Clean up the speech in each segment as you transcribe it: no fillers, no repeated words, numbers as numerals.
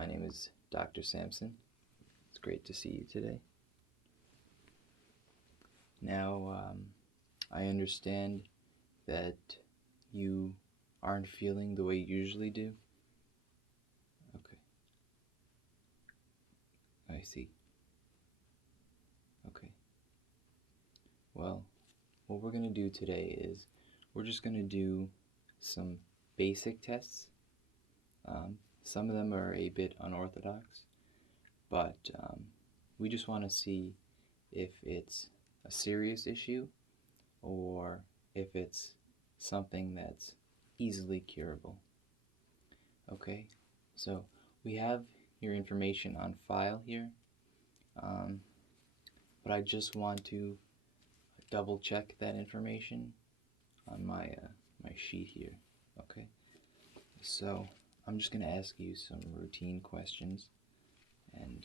My name is Dr. Sampson. It's great to see you today. Now, I understand that you aren't feeling the way you usually do. Okay. I see. Okay. Well, what we're going to do today is we're just going to do some basic tests. Some of them are a bit unorthodox, but we just want to see if it's a serious issue or if it's something that's easily curable. Okay, so we have your information on file here, but I just want to double check that information on my sheet here. Okay, so I'm just going to ask you some routine questions and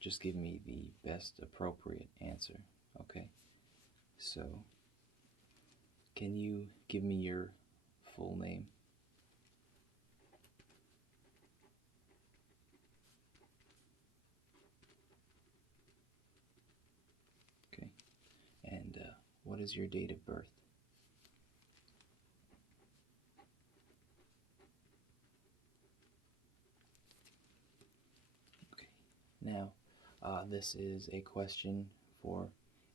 just give me the best appropriate answer. Okay, so can you give me your full name? Okay, and what is your date of birth? Okay, now this is a question for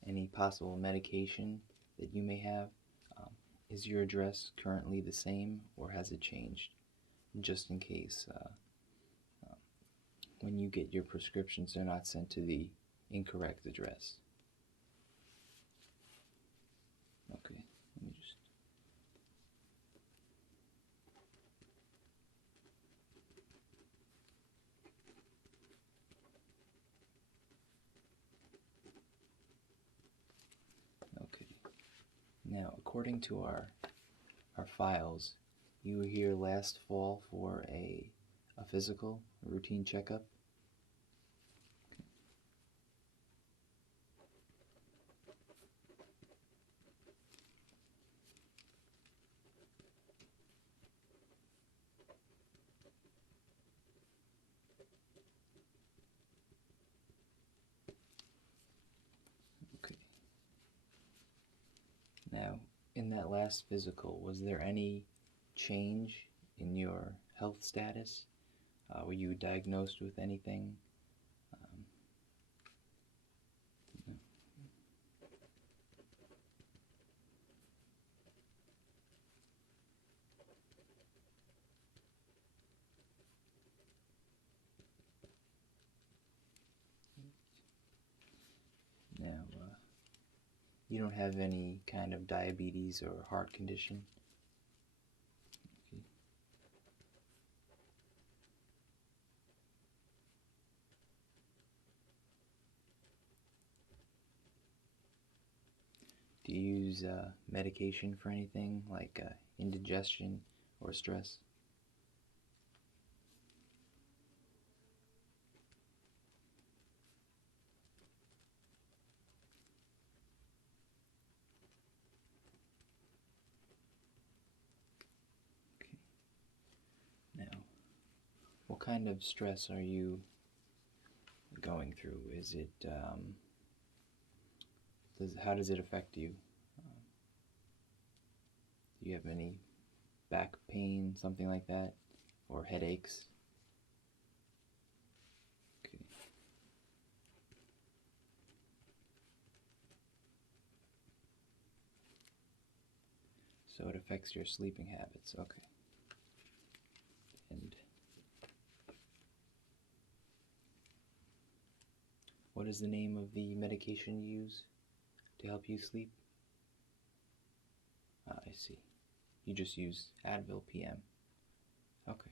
any possible medication that you may have. Is your address currently the same or has it changed? Just in case when you get your prescriptions, they're not sent to the incorrect address. Okay, let me just... Okay, now according to our files, you were here last fall for a physical, a routine checkup. Okay. Now, in that last physical, was there any change in your health status? Were you diagnosed with anything? No. Now, you don't have any kind of diabetes or heart condition? Okay. Do you use medication for anything like indigestion or stress? Okay. Now, what kind of stress are you going through? Is it, how does it affect you? Do you have any back pain, something like that, or headaches? Okay. So it affects your sleeping habits. Okay. And what is the name of the medication you use to help you sleep? I see. You just use Advil PM. Okay.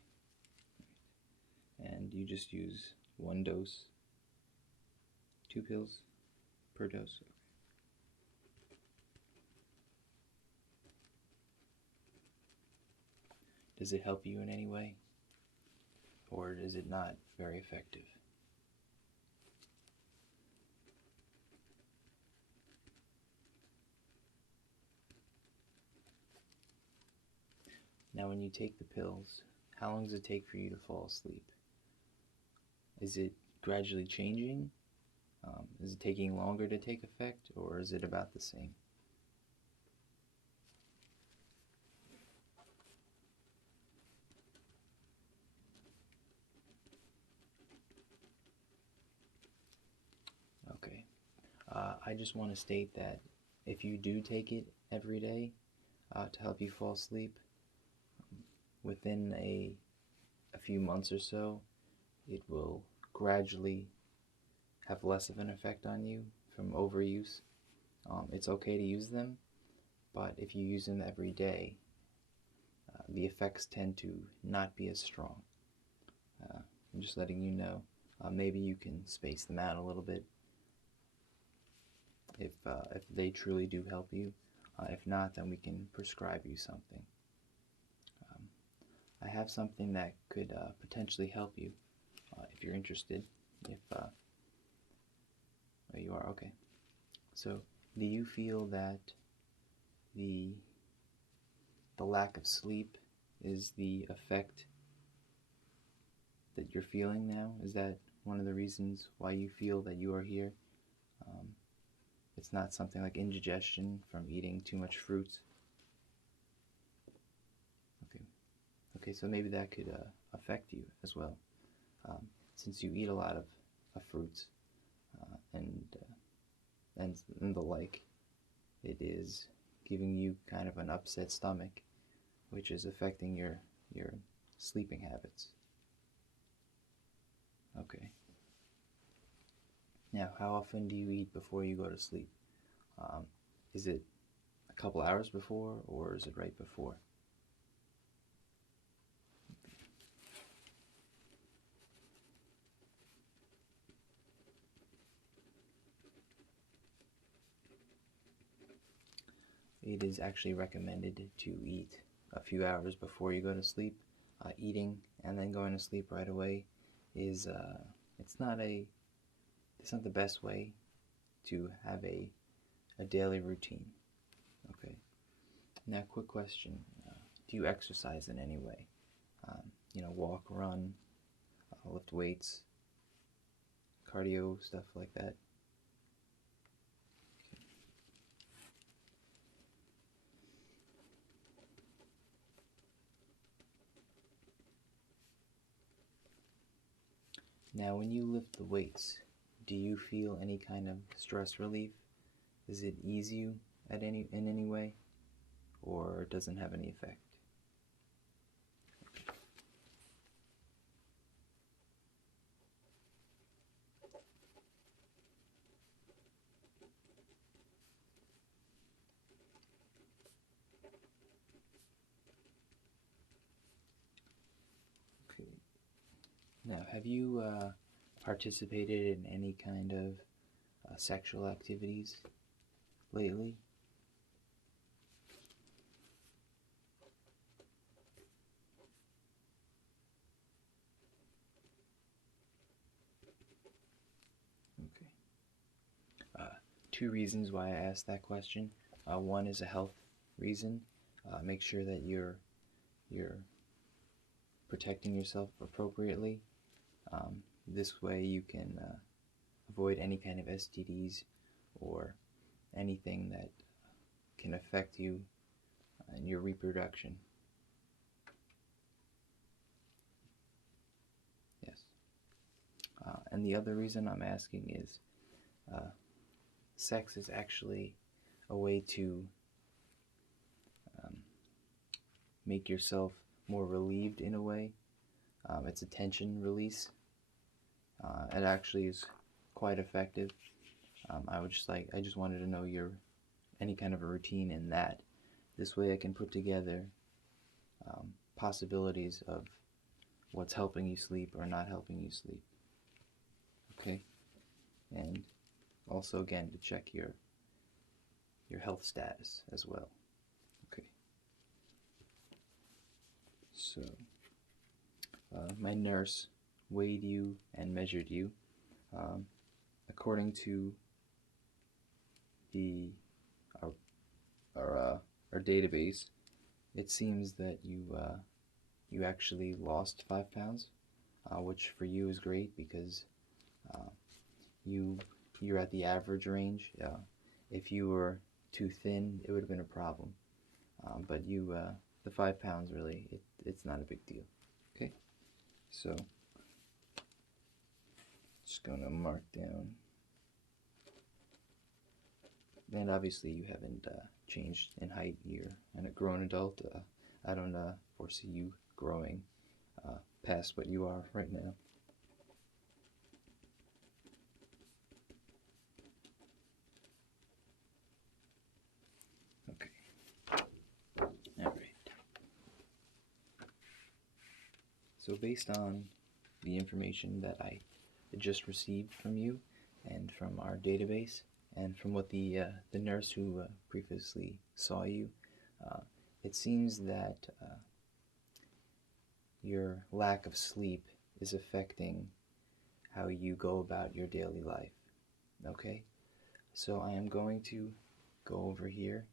And you just use one dose, 2 pills per dose? Okay. Does it help you in any way? Or is it not very effective? Now when you take the pills, how long does it take for you to fall asleep? Is it gradually changing? Is it taking longer to take effect, or is it about the same? Okay. I just want to state that if you do take it every day to help you fall asleep, within a few months or so, it will gradually have less of an effect on you from overuse. It's okay to use them, but if you use them every day, the effects tend to not be as strong. I'm just letting you know. Maybe you can space them out a little bit if they truly do help you. If not, then we can prescribe you something. I have something that could potentially help you if you're interested. If oh, you are, okay. So, do you feel that the lack of sleep is the effect that you're feeling now? Is that one of the reasons why you feel that you are here? It's not something like indigestion from eating too much fruit. Okay, so maybe that could affect you as well, since you eat a lot of fruits and the like. It is giving you kind of an upset stomach, which is affecting your sleeping habits. Okay. Now, how often do you eat before you go to sleep? Is it a couple hours before, or is it right before? It is actually recommended to eat a few hours before you go to sleep. Eating and then going to sleep right away is it's not the best way to have a daily routine. Okay. Now, quick question: do you exercise in any way? Walk, run, lift weights, cardio, stuff like that. Now, when you lift the weights, do you feel any kind of stress relief? Does it ease you in any way, or it doesn't have any effect? Okay. Now, have you participated in any kind of sexual activities lately? Okay. Two reasons why I asked that question. One is a health reason. Make sure that you're protecting yourself appropriately. This way you can avoid any kind of STDs or anything that can affect you in your reproduction. Yes. And the other reason I'm asking is sex is actually a way to make yourself more relieved in a way. It's a tension release. It actually is quite effective. I just wanted to know any kind of a routine in that. This way I can put together possibilities of what's helping you sleep or not helping you sleep. Okay? And also, again, to check your health status as well. Okay. So, my nurse weighed you and measured you. According to our database, it seems that you actually lost 5 pounds. which for you is great because you're at the average range. If you were too thin, it would have been a problem. But the 5 pounds really, it's not a big deal. Okay, so just gonna mark down. And obviously you haven't changed in height. You're a grown adult. I don't foresee you growing past what you are right now. Okay. All right. So based on the information that I just received from you and from our database and from what the nurse who previously saw you, it seems that your lack of sleep is affecting how you go about your daily life. Okay? So I am going to go over here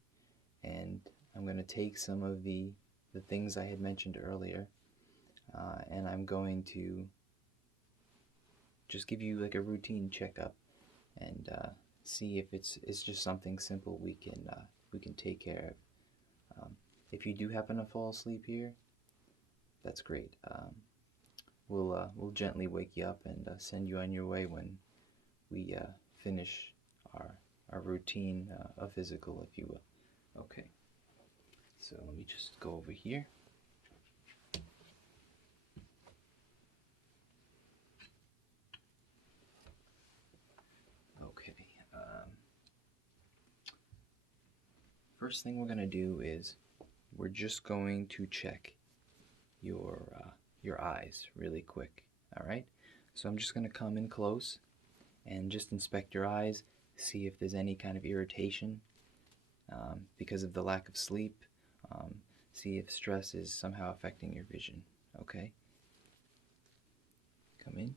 and I'm going to take some of the things I had mentioned earlier and I'm going to just give you like a routine checkup and see if it's just something simple we can take care of. If you do happen to fall asleep here, that's great. We'll gently wake you up and send you on your way when we finish our routine, a physical, if you will. Okay. So let me just go over here. Okay. First thing we're going to do is we're just going to check your eyes really quick. All right. So I'm just going to come in close and just inspect your eyes, see if there's any kind of irritation because of the lack of sleep. See if stress is somehow affecting your vision. Okay. Come in.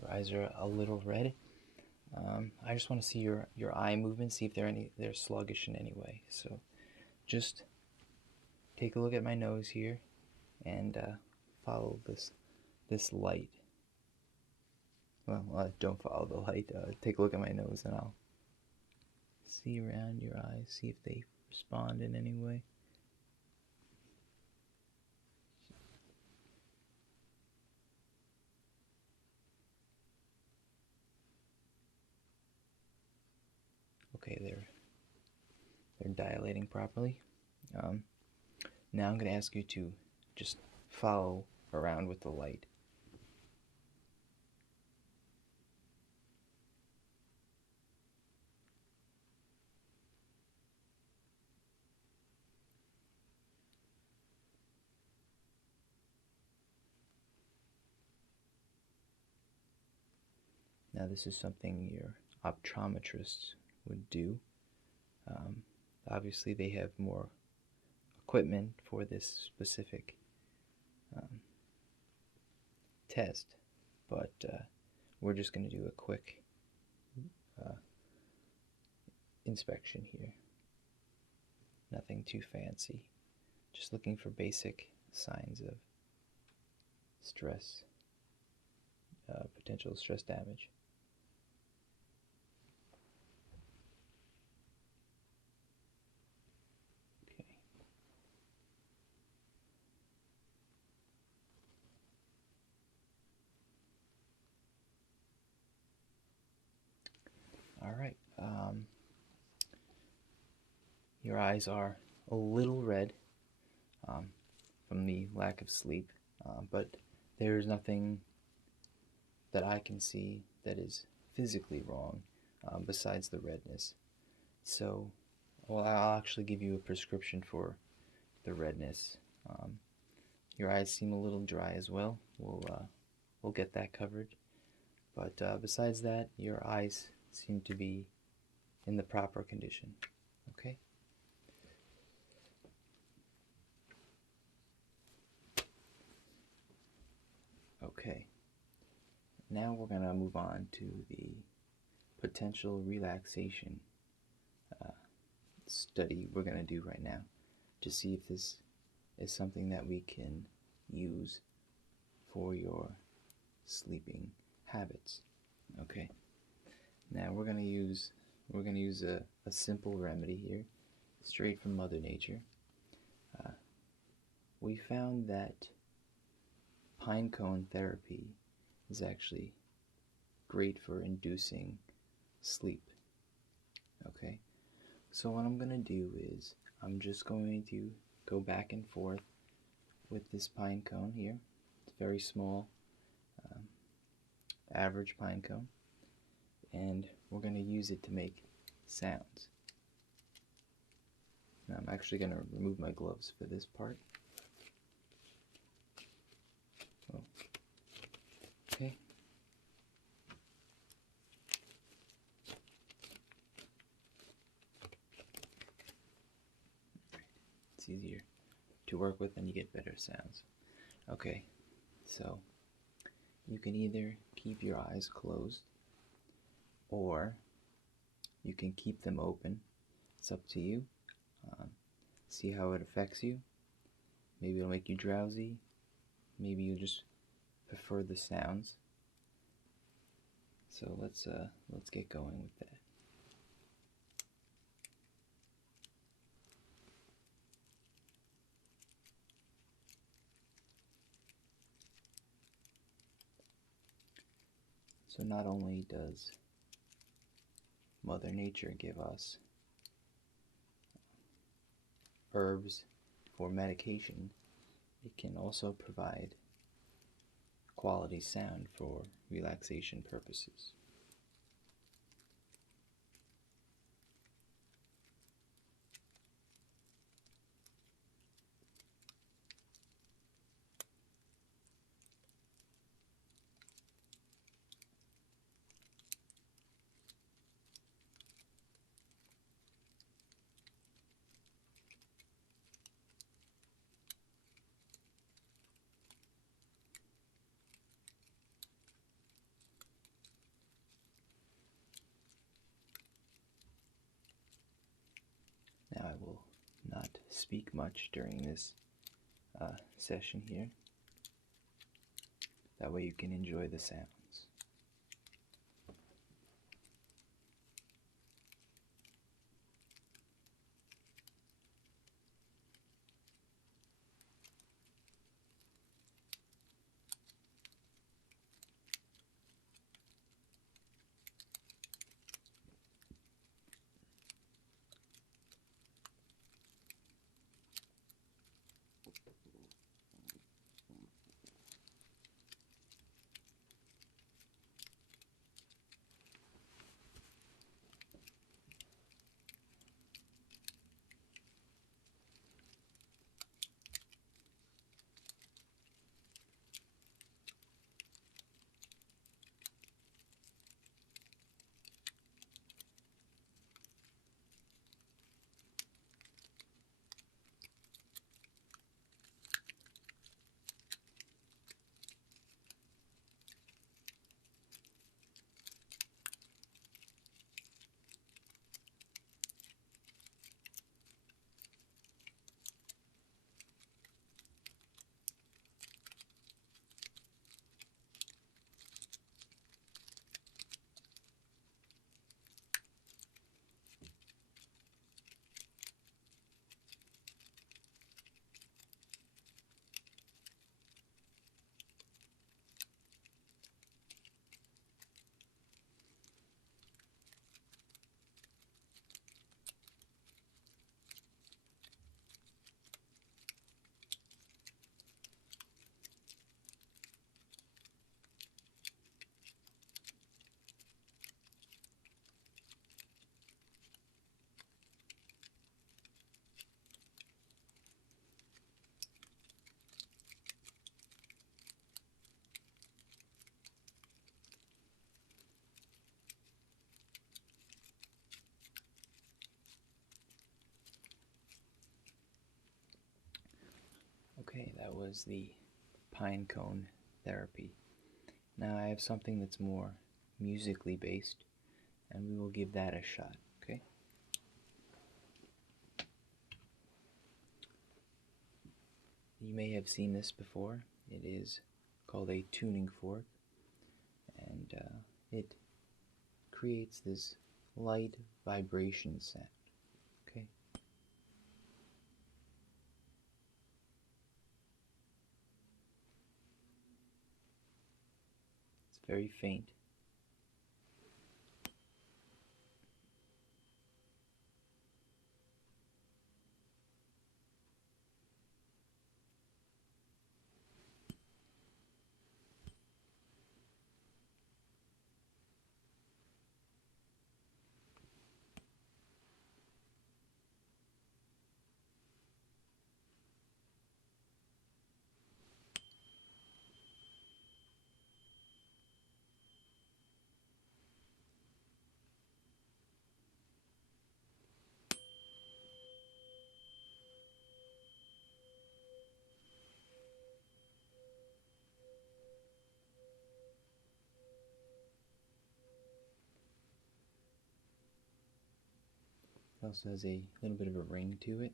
Your eyes are a little red. I just want to see your eye movement, see if they're sluggish in any way. So just take a look at my nose here and follow this light. Well, don't follow the light. Take a look at my nose and I'll see around your eyes, see if they respond in any way. Okay, they're dilating properly. Now I'm going to ask you to just follow around with the light. Now this is something your optometrist would do. Obviously they have more equipment for this specific test, but we're just going to do a quick inspection here. Nothing too fancy, just looking for basic signs of stress, potential stress damage. All right. Your eyes are a little red from the lack of sleep, but there's nothing that I can see that is physically wrong besides the redness. So, well, I'll actually give you a prescription for the redness. Your eyes seem a little dry as well. We'll get that covered. But besides that, your eyes seem to be in the proper condition. Okay? Okay. Now we're going to move on to the potential relaxation study we're going to do right now to see if this is something that we can use for your sleeping habits. Okay. Now we're going to use a simple remedy here, straight from Mother Nature. We found that pine cone therapy is actually great for inducing sleep. Okay, so what I'm going to do is I'm just going to go back and forth with this pine cone here. It's very small, average pine cone, and we're going to use it to make sounds. Now I'm actually going to remove my gloves for this part. Oh. Okay. It's easier to work with and you get better sounds. Okay, so you can either keep your eyes closed or you can keep them open. It's up to you. See how it affects you. Maybe it'll make you drowsy. Maybe you just prefer the sounds. So let's get going with that. So not only does Mother Nature give us herbs for medication, it can also provide quality sound for relaxation purposes. Now I will not speak much during this session here. That way you can enjoy the sounds. That was the pine cone therapy. Now I have something that's more musically based, and we will give that a shot, okay? You may have seen this before. It is called a tuning fork, and it creates this light vibration sound, okay? It's very faint. It also has a little bit of a ring to it.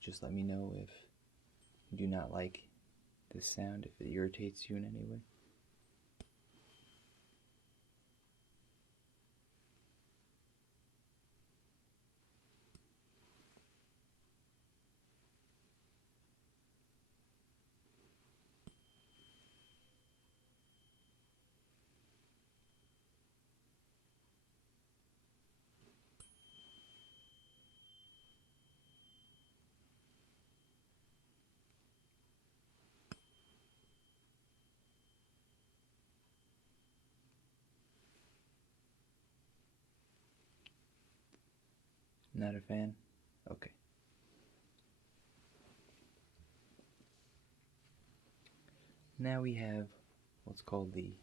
Just let me know if you do not like this sound, if it irritates you in any way. Not a fan? Okay. Now we have what's called the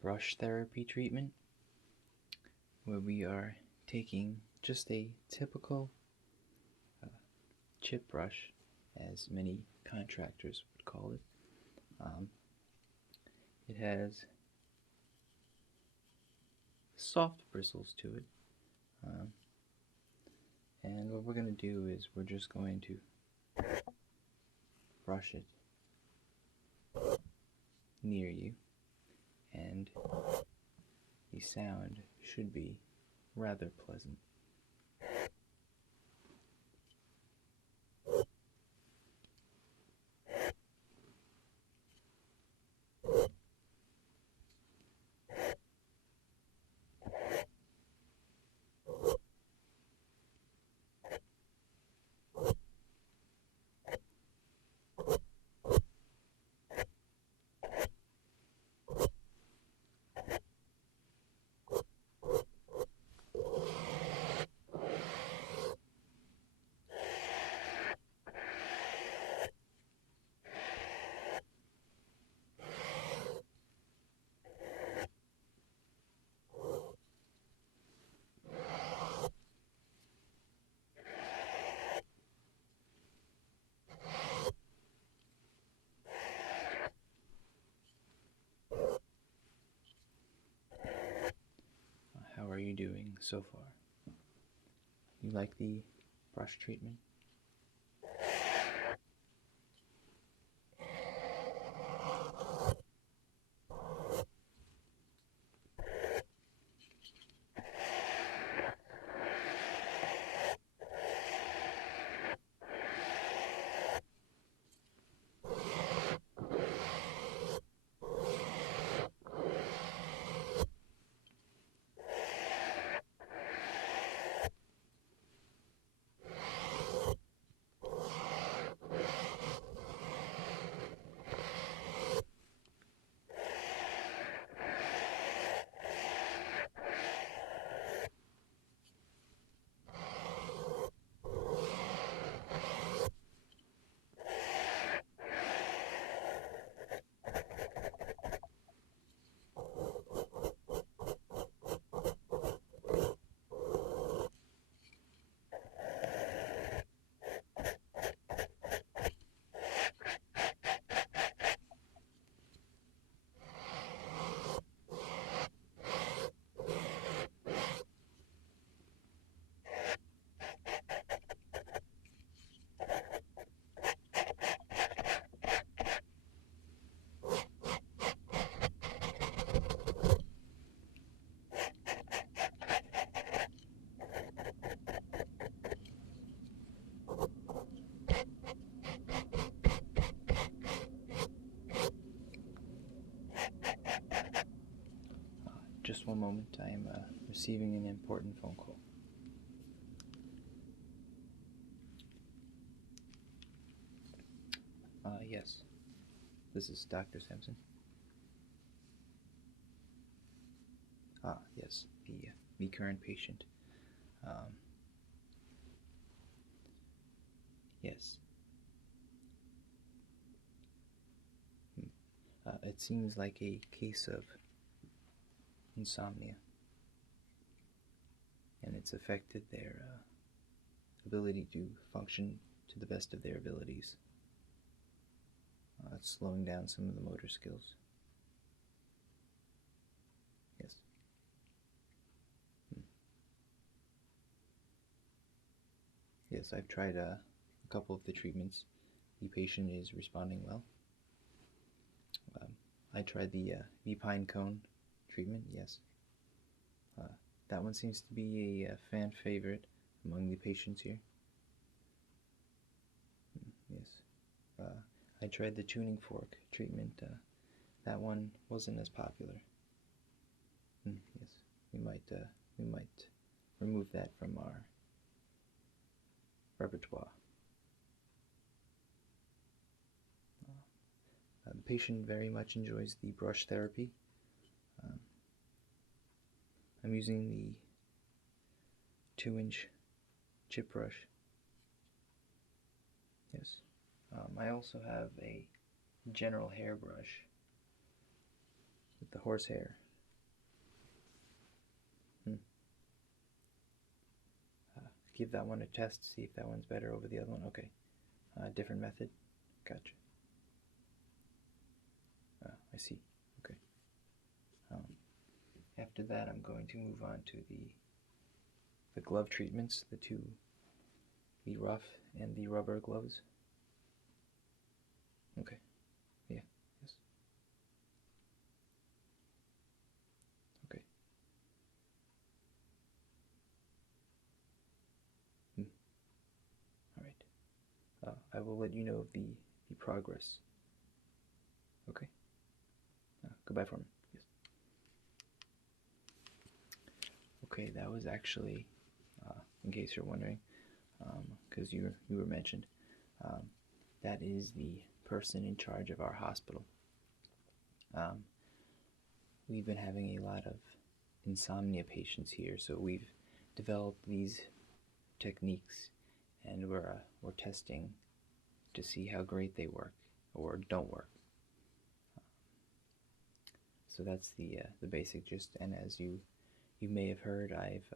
brush therapy treatment, where we are taking just a typical chip brush, as many contractors would call it. It has soft bristles to it. And what we're going to do is we're just going to brush it near you, and the sound should be rather pleasant. How are you doing so far? You like the brush treatment? Just one moment, I am receiving an important phone call. Yes, this is Dr. Sampson. Yes, the current patient. Yes. It seems like a case of insomnia, and it's affected their ability to function to the best of their abilities. It's slowing down some of the motor skills. Yes. Yes, I've tried a couple of the treatments. The patient is responding well. I tried the pine cone treatment, yes. That one seems to be a fan favorite among the patients here. Yes. I tried the tuning fork treatment. That one wasn't as popular. Yes, we might remove that from our repertoire. The patient very much enjoys the brush therapy. I'm using the 2-inch chip brush. Yes. I also have a general hairbrush with the horsehair. Give that one a test, see if that one's better over the other one. Okay. Different method. Gotcha. I see. Okay. After that, I'm going to move on to the glove treatments, the rough and the rubber gloves. Okay. Yeah. Yes. Okay. All right. I will let you know of the progress. Okay. Goodbye for me. Yes. Okay, that was actually, in case you're wondering, because you were mentioned, that is the person in charge of our hospital. We've been having a lot of insomnia patients here, so we've developed these techniques, and we're testing to see how great they work or don't work. So that's the basic gist, and as you may have heard, I've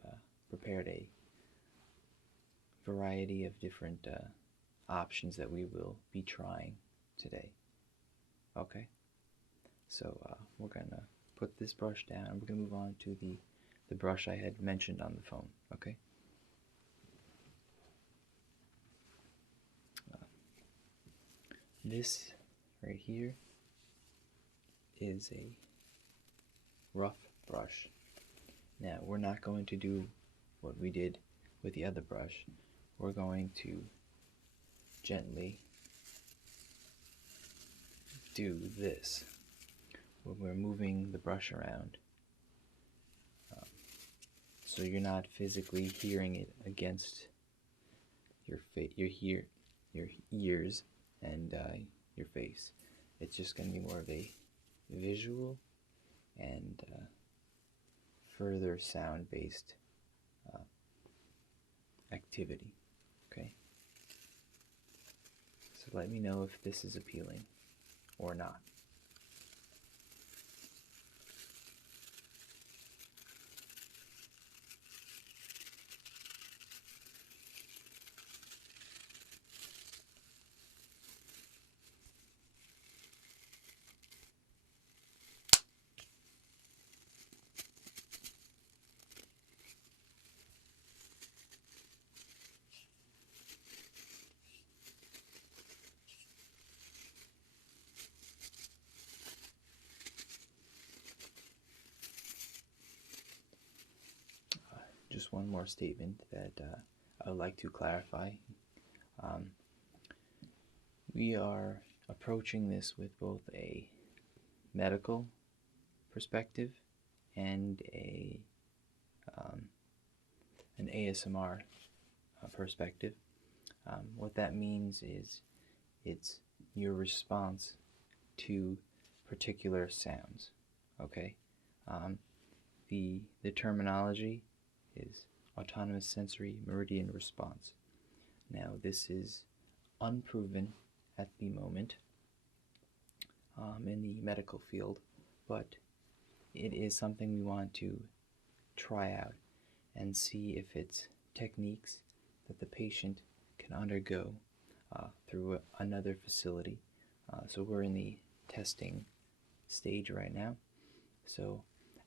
prepared a variety of different options that we will be trying today. Okay, so we're gonna put this brush down, and we're gonna move on to the brush I had mentioned on the phone. Okay. This right here is a rough brush. Now, we're not going to do what we did with the other brush. We're going to gently do this when we're moving the brush around, so you're not physically hearing it against your ears and your face. It's just going to be more of a visual and further sound-based activity. Okay. So let me know if this is appealing or not. Just one more statement that I would like to clarify. We are approaching this with both a medical perspective and an ASMR perspective. What that means is it's your response to particular sounds. Okay, the terminology is autonomous sensory meridian response. Now, this is unproven at the moment in the medical field, but it is something we want to try out and see if it's techniques that the patient can undergo through another facility. So we're in the testing stage right now. So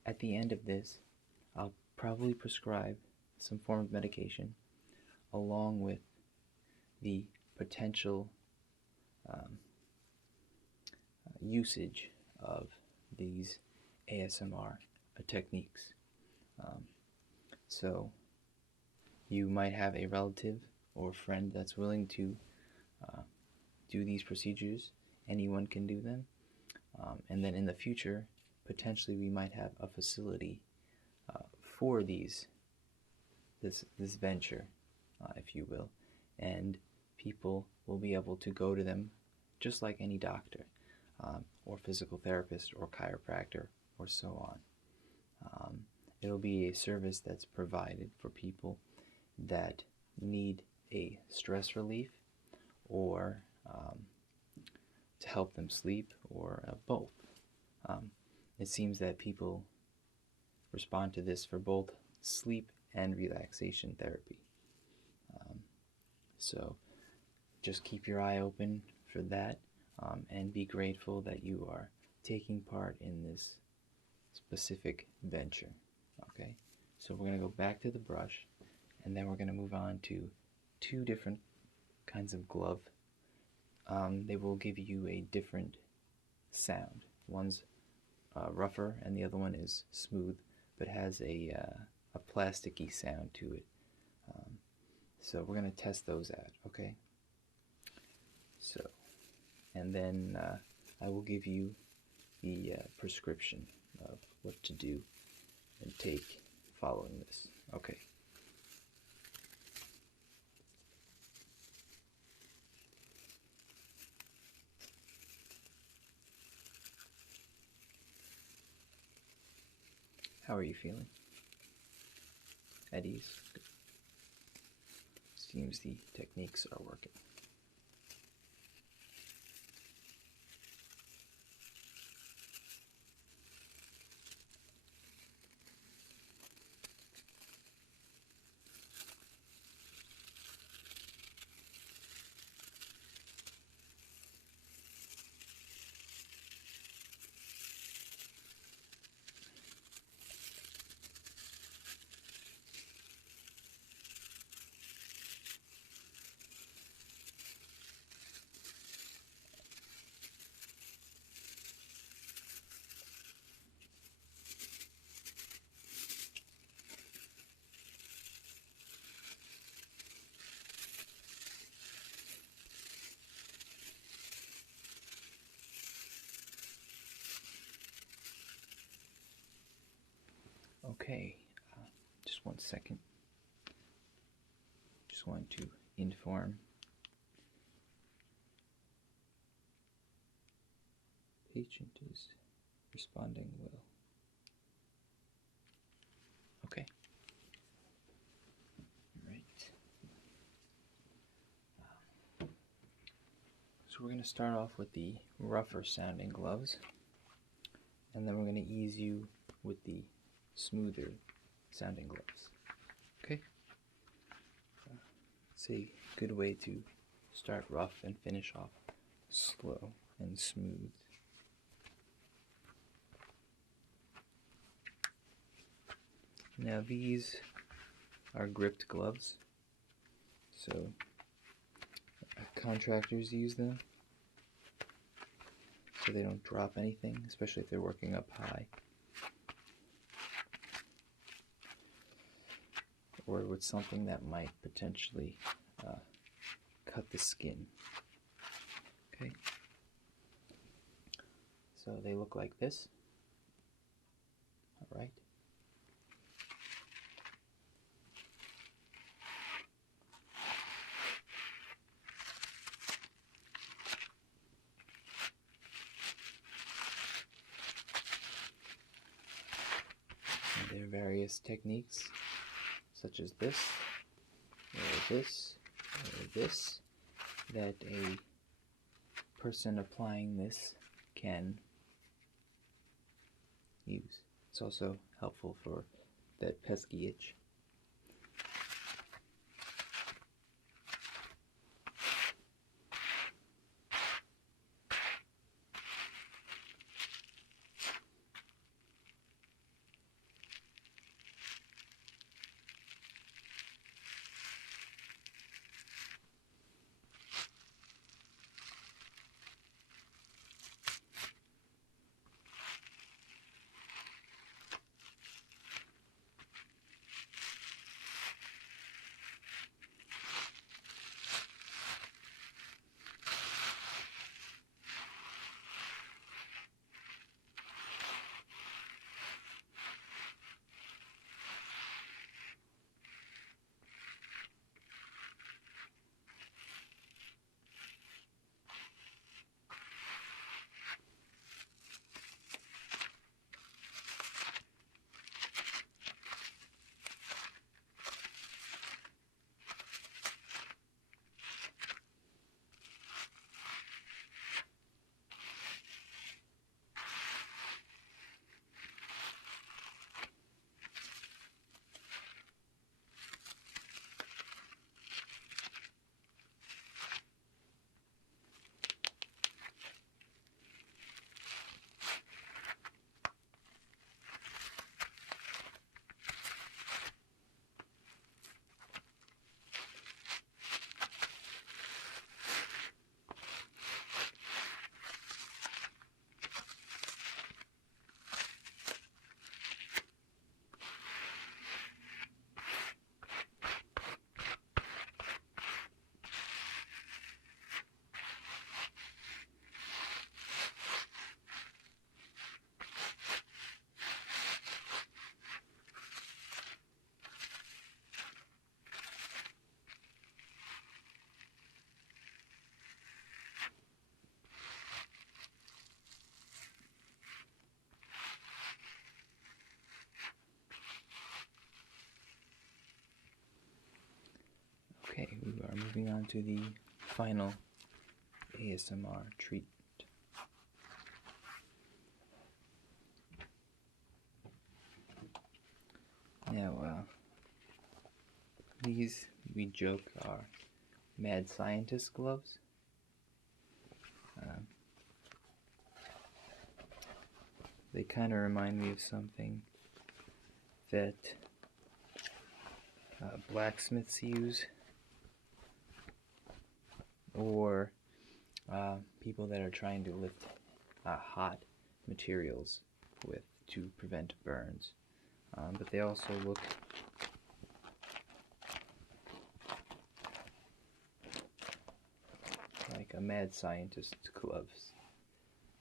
at the end of this, I'll probably prescribe some form of medication along with the potential usage of these ASMR techniques. So you might have a relative or friend that's willing to do these procedures. Anyone can do them. And then in the future, potentially we might have a facility for this venture, if you will, and people will be able to go to them just like any doctor, or physical therapist, or chiropractor, or so on. It'll be a service that's provided for people that need a stress relief, or to help them sleep, or both. It seems that people respond to this for both sleep and relaxation therapy. So just keep your eye open for that, and be grateful that you are taking part in this specific venture. Okay, so we're going to go back to the brush, and then we're going to move on to two different kinds of glove. They will give you a different sound. One's rougher, and the other one is smooth, but has a plasticky sound to it. So we're going to test those out, okay? So, and then I will give you the prescription of what to do and take following this, okay? How are you feeling? At ease? Good. Seems the techniques are working. Okay, just 1 second. Just want to inform patient is responding well. Okay. All right. So we're going to start off with the rougher sounding gloves, and then we're going to ease you with the smoother sounding gloves. Okay? It's a good way to start rough and finish off slow and smooth. Now these are gripped gloves, so contractors use them so they don't drop anything, especially if they're working up high or with something that might potentially cut the skin. Okay, so they look like this. All right. There are various techniques, such as this, or this, or this, that a person applying this can use. It's also helpful for that pesky itch. Okay, we are moving on to the final ASMR treatment. Now, these, we joke, are mad scientist gloves. They kind of remind me of something that blacksmiths use, or people that are trying to lift hot materials with to prevent burns. But they also look like a mad scientist's gloves.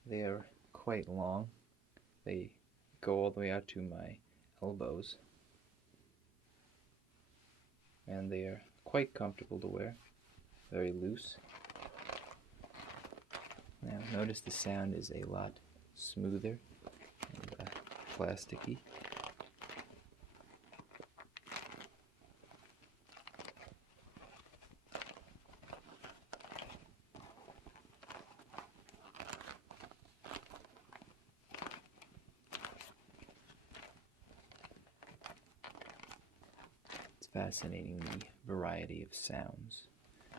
They are quite long. They go all the way out to my elbows, and they are quite comfortable to wear, very loose. Now notice the sound is a lot smoother and plasticky. It's fascinating the variety of sounds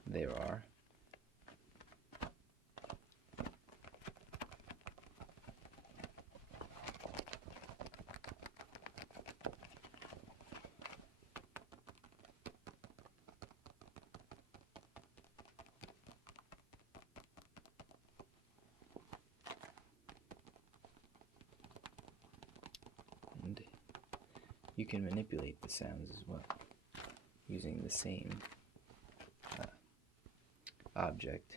there are. And you can manipulate the sounds as well, using the same object.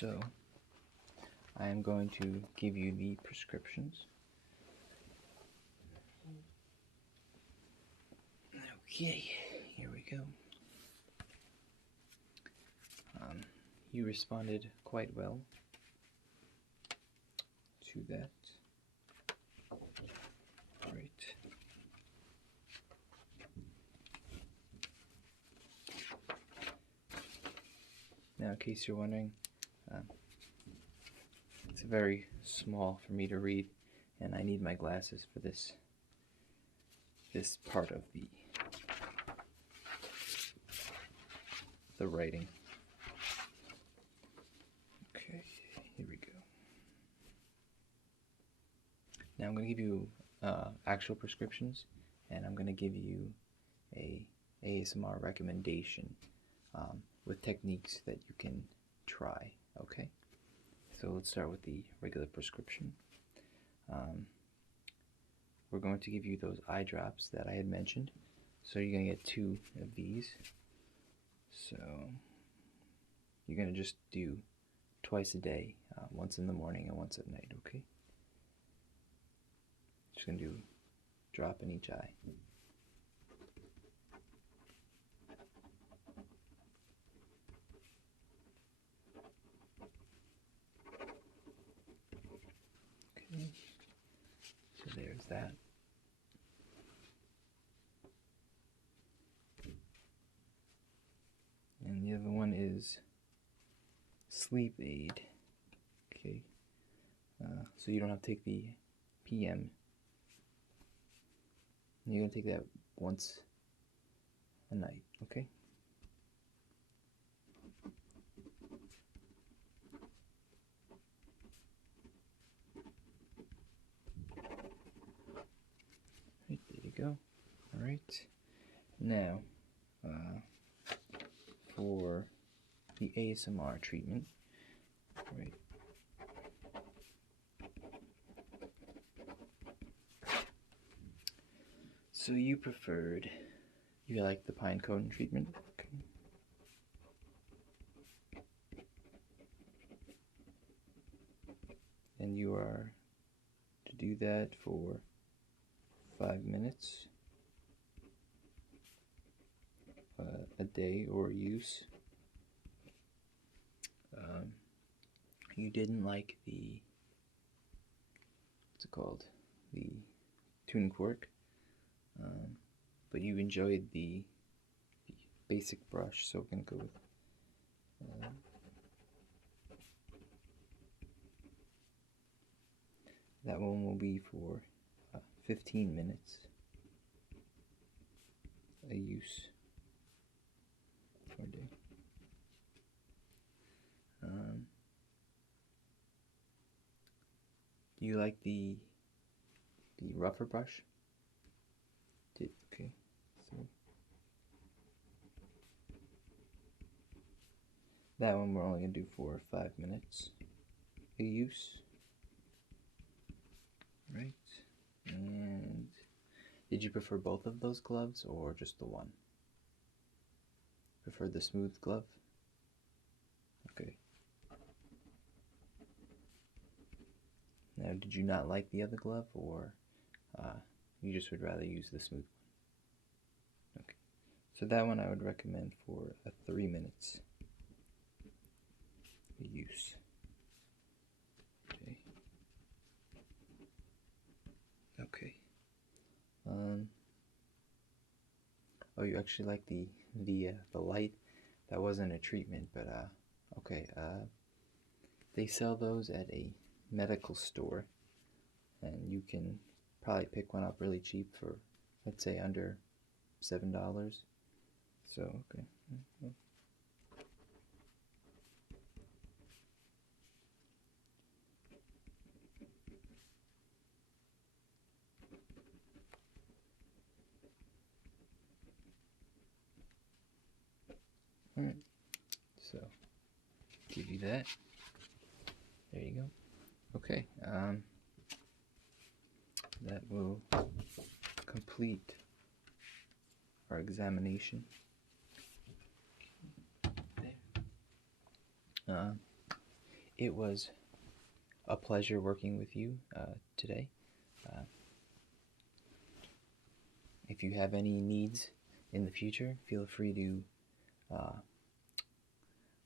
So I am going to give you the prescriptions. Okay, here we go. You responded quite well to that. Great. Now, in case you're wondering, it's very small for me to read, and I need my glasses for this part of the writing. Okay, here we go. Now I'm going to give you actual prescriptions, and I'm going to give you a ASMR recommendation with techniques that you can try. Okay, so let's start with the regular prescription. We're going to give you those eye drops that I had mentioned. So you're going to get 2 of these. So you're going to just do twice a day, once in the morning and once at night, okay? Just going to do a drop in each eye. Okay, so there's that. And the other one is sleep aid. Okay, so you don't have to take the PM. You're going to take that once a night, okay? Right, there you go. All right. Now, for the ASMR treatment, right? So you like the pine cone treatment? Okay. And you are to do that for 5 minutes a day or use. You didn't like the, what's it called, the tuning fork, but you enjoyed the basic brush, so we're going to go with that one will be for 15 minutes a use per day. Do you like the rougher brush? Okay, so that one we're only going to do for 5 minutes a use. Right, and did you prefer both of those gloves or just the one? Prefer the smooth glove? Okay. Now, did you not like the other glove, or you just would rather use the smooth one? Okay. So that one I would recommend for 3 minutes use. Okay. Okay. Oh, you actually like the light? That wasn't a treatment, but okay. They sell those at a medical store, and you can probably pick one up really cheap for, let's say, under $7. So okay. Alright, so give you that. There you go. Okay, that will complete our examination. it was a pleasure working with you today. If you have any needs in the future, feel free to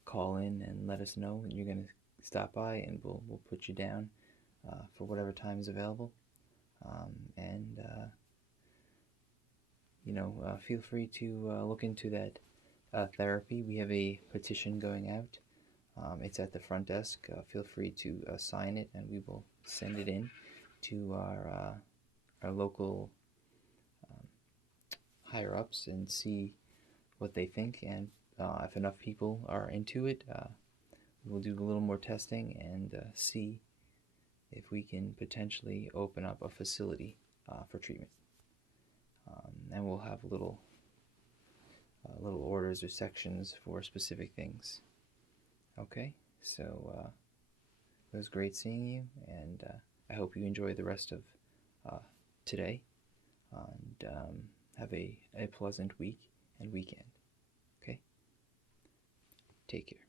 call in and let us know when you're going to stop by, and we'll put you down for whatever time is available. And feel free to look into that therapy. We have a petition going out. It's at the front desk. Feel free to sign it, and we will send it in to our local higher ups and see what they think. And if enough people are into it, we'll do a little more testing and see if we can potentially open up a facility for treatment. And we'll have little orders or sections for specific things. Okay, so it was great seeing you, and I hope you enjoy the rest of today, and have a pleasant week and weekend. Okay, take care.